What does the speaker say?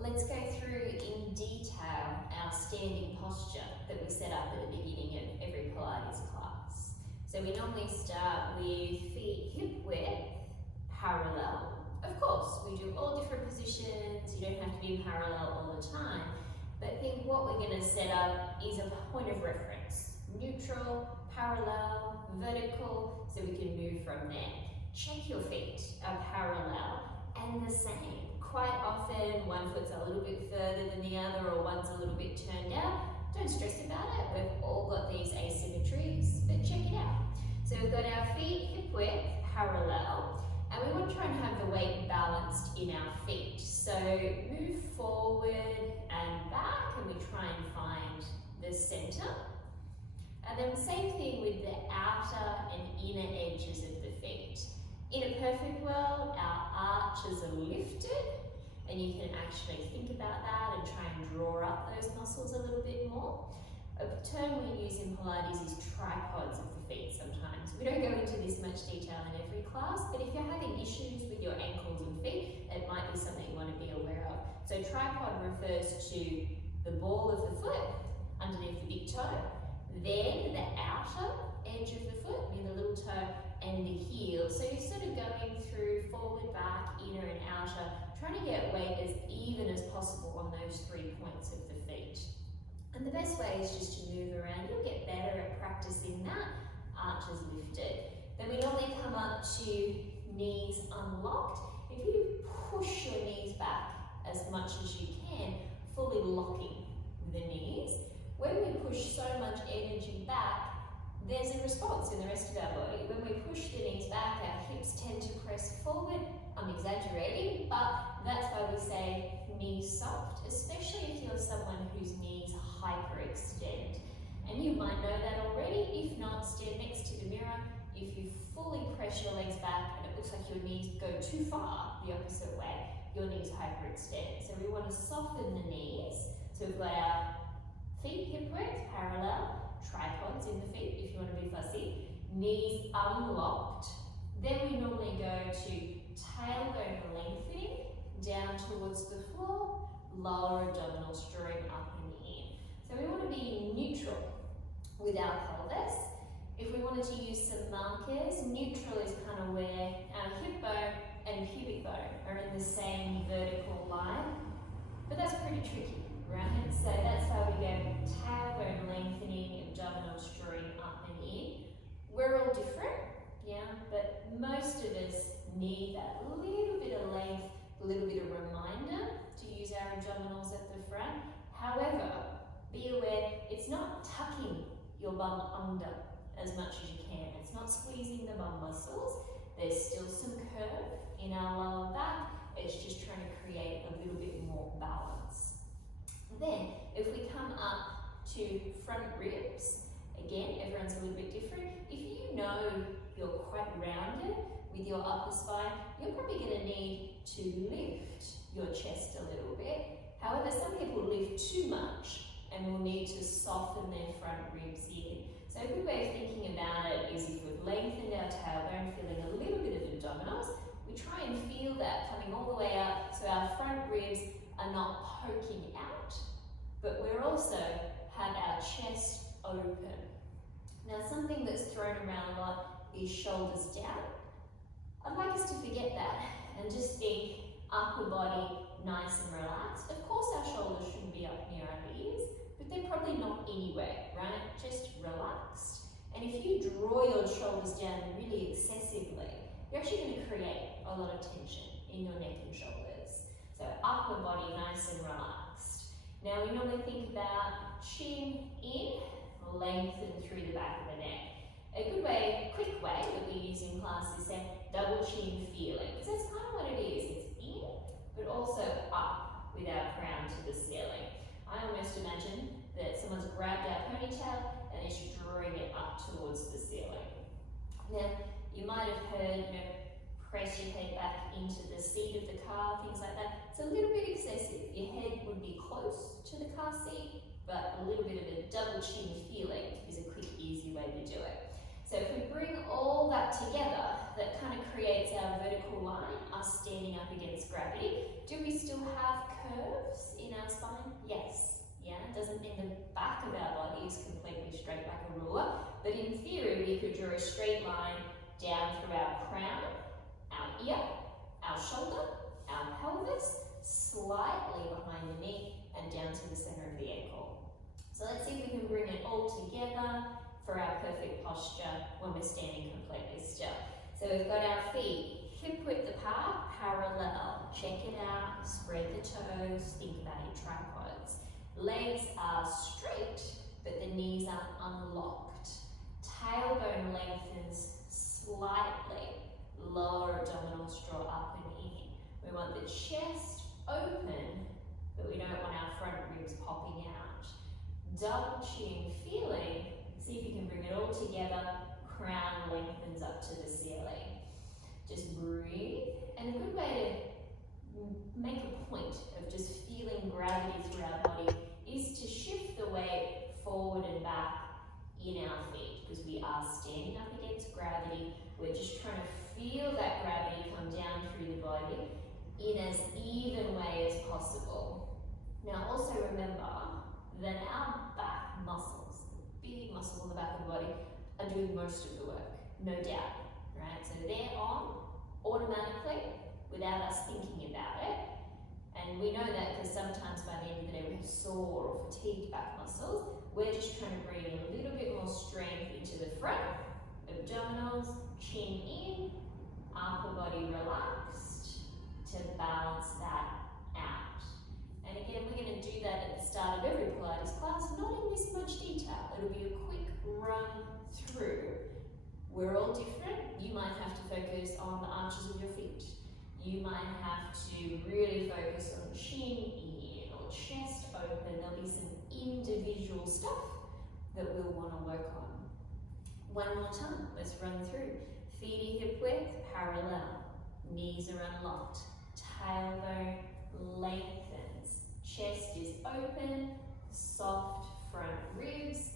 Let's go through in detail our standing posture that we set up at the beginning of every Pilates class. So we normally start with feet hip width, parallel. Of course, we do all different positions, you don't have to be parallel all the time, but I think what we're going to set up is a point of reference. Neutral, parallel, vertical, so we can move from there. Check your feet are parallel and the same. Quite often, one foot's a little bit further than the other or one's a little bit turned out. Don't stress about it, we've all got these asymmetries, but check it out. So we've got our feet hip width, parallel, and we want to try and have the weight balanced in our feet. So move forward and back, and we try and find the center. And then same thing with the outer and inner edges of the feet. In a perfect world, our arches are lifted, and you can actually think about that and try and draw up those muscles a little bit more. A term we use in Pilates is tripods of the feet sometimes. We don't go into this much detail in every class, but if you're having issues with your ankles and feet, it might be something you want to be aware of. So tripod refers to the ball of the foot underneath the big toe, then the outer edge of the foot near the little toe, and the heel. So you're sort of going through forward, back, inner and outer, trying to get weight as even as possible on those 3 points of the feet. And the best way is just to move around. You'll get better at practicing that. Arches lifted. Then we normally come up to knees unlocked. If you push your knees back as much as you can, fully locking the knees. When we push so much energy back, there's a response in the rest of our body. When we push the knees back, our hips tend to press forward. I'm exaggerating, but that's why we say knees soft, especially if you're someone whose knees hyperextend. And you might know that already. If not, stand next to the mirror. If you fully press your legs back and it looks like your knees go too far the opposite way, your knees hyperextend. So we want to soften the knees. So we've got our feet hip width, parallel, tripods in the feet if you want to be fussy, knees unlocked. Then we normally go to tailbone lengthening down towards the floor, lower abdominals drawing up and in. So we want to be neutral with our pelvis. If we wanted to use some markers, neutral is kind of where our hip bone and pubic bone are in the same vertical line, but that's pretty tricky, right? So that's why we go tailbone lengthening, abdominals drawing up and in. We're all different, yeah, but most of us need that little bit of length, a little bit of reminder to use our abdominals at the front. However, be aware it's not tucking your bum under as much as you can. It's not squeezing the bum muscles. There's still some curve in our lower back. It's just trying to create a little bit more balance. Then, if we come up to front ribs, again, everyone's a little bit different. If you know you're quite rounded with your upper spine, you're probably going to need to lift your chest a little bit. However, some people lift too much and will need to soften their front ribs in. So a good way of thinking about it is if we've lengthened our tailbone, feeling a little bit of abdominals, we try and feel that coming all the way up so our front ribs are not poking out, but we're also have our chest open. Now something that's thrown around a lot is shoulders down. I'd like us to forget that and just think upper body nice and relaxed. Of course our shoulders shouldn't be up near our ears, but they're probably not anyway, right? Just relaxed. And if you draw your shoulders down really excessively, you're actually going to create a lot of tension in your neck and shoulders. So upper body nice and relaxed. Now we normally think about chin in, lengthen through the back of the neck. A good way, quick way that we use in class is say double chin feeling. So that's kind of what it is. It's in, but also up with our crown to the ceiling. I almost imagine that someone's grabbed our ponytail and is drawing it up towards the ceiling. Now, you might have heard, press your head back into the seat of the car, things like that. It's a little bit excessive. Your head would be close to the car seat, but a little bit of a double chin feeling is a quick, easy way to do it. So if we bring all that together, that kind of creates our vertical line, us standing up against gravity. Do we still have curves? our spine? Yes. Yeah, it doesn't mean the back of our body is completely straight like a ruler, but in theory we could draw a straight line down through our crown, our ear, our shoulder, our pelvis, slightly behind the knee and down to the center of the ankle. So let's see if we can bring it all together for our perfect posture when we're standing completely still. So we've got our feet hip width apart, parallel. Check it out, spread the toes, think about your tripods. Legs are straight, but the knees are unlocked. Tailbone lengthens slightly. Lower abdominals draw up and in. We want the chest open, but we don't want our front ribs popping out. Double chin feeling. See if you can bring it all together. Crown lengthens up to the ceiling. Just breathe. And a good way to make a point of just feeling gravity through our body is to shift the weight forward and back in our feet, because we are standing up against gravity. We're just trying to feel that gravity come down through the body in as even way as possible. Now also remember that our back muscles, the big muscles on the back of the body, are doing most of the work, no doubt, right? So they're on automatically without us thinking about it. And we know that because sometimes by the end of the day we have sore or fatigued back muscles. We're just trying to bring a little bit more strength into the front, abdominals, chin in, upper body relaxed to balance that out. And again, we're going to do that at the start of every Pilates class, not in this much detail. It'll be a quick run through. We're all different. You might have to focus on the arches of your feet. You might have to really focus on chin in or chest open. There'll be some individual stuff that we'll want to work on. One more time, let's run through. Feet are hip width, parallel. Knees are unlocked. Tailbone lengthens. Chest is open. Soft front ribs.